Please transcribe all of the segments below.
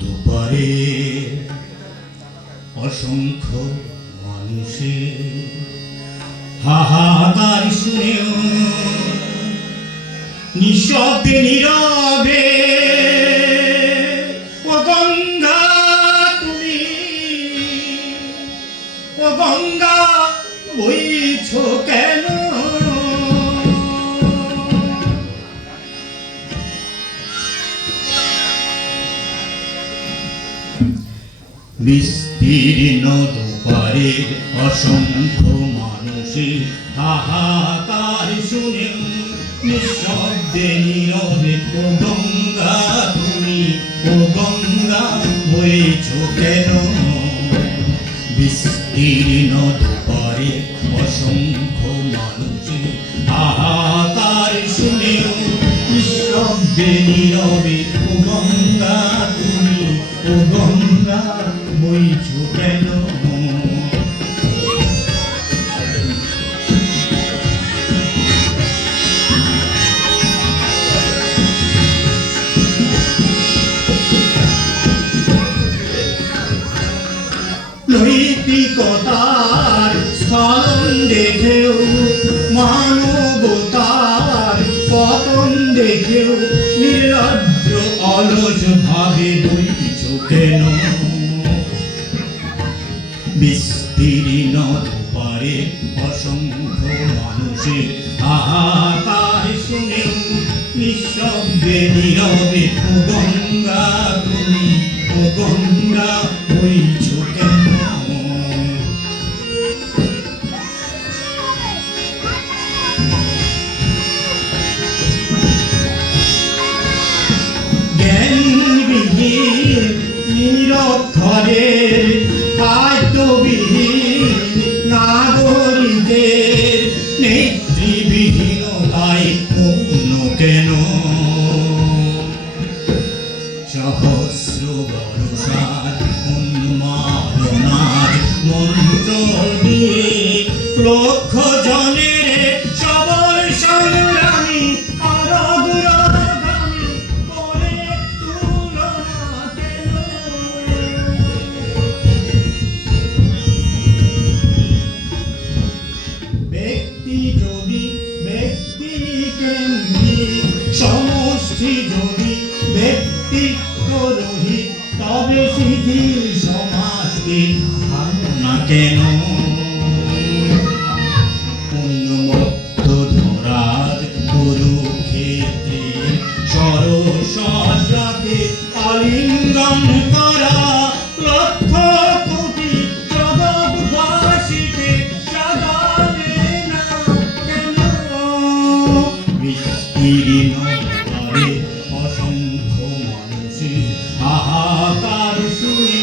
দুপারে অসংখ্য মানুষের হাহাকার শুনেও নিঃশব্দে নীরবে ও গঙ্গা তুমি, ও গঙ্গা বইছো কেন? বিস্তীর্ণ দুপারে অসংখ্য মানুষের হাহাকার শুনে নিঃশব্দে নীরবে ও গঙ্গা তুমি, ও গঙ্গা বইছো কেন? বিস্তীর্ণ দুপারে অসংখ্য মানুষের হাহাকার শুনে নিঃশব্দে নীরবে ও গঙ্গা তুমি, ও গঙ্গা বইছো কেন? নৈতিকতার স্খলন দেখেও মানবতার পতন দেখেও নির্লজ্জ অলস ভাবে বইছো কেন? বিস্তীর্ণ দুপারে অসংখ্য মানুষের হাহাকার শুনেও নিঃশব্দে নীরবে ও গঙ্গা তুমি, ও গঙ্গা বইছো কেন? জ্ঞানবিহীন নিরক্ষরের খাদ্যবিহীন নাগরিকদের নেতৃবিহীনতায় পূর্ণ কেন? সহস্র বর্ষার উন্মাদনার মন্ত্র দিয়ে লক্ষ জনের সবল সংগ্রামী আর অগ্রগামী করে তুলনা কেন? ব্যক্তি যদি ব্যক্তি কেন্দ্রিক, সমষ্টি যদি ব্যক্তিত্ব রহিত, তবে শিথিল সমাজকে ধারণা কেন? উন্মত্ত ধরার কুরুক্ষেত্রে সরসজ্জাকে আলিঙ্গন করা লক্ষ কোটি জগৎবাসীকে জাগাবে না কেন? বিস্তীর্ণ দুপারে অসংখ্য মানুষের হাহাকার শুনে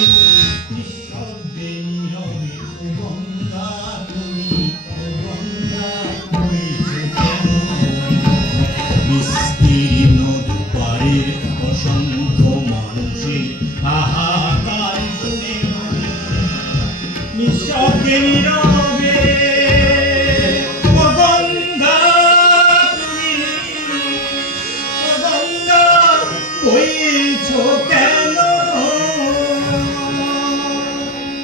নিঃশব্দে নীরবে ও গঙ্গা তুমি, ও গঙ্গা বইছো কেন? বিস্তীর্ণ দুপারের অসংখ্য মানুষের হাহাকার শুনে নিঃশব্দে নীরবে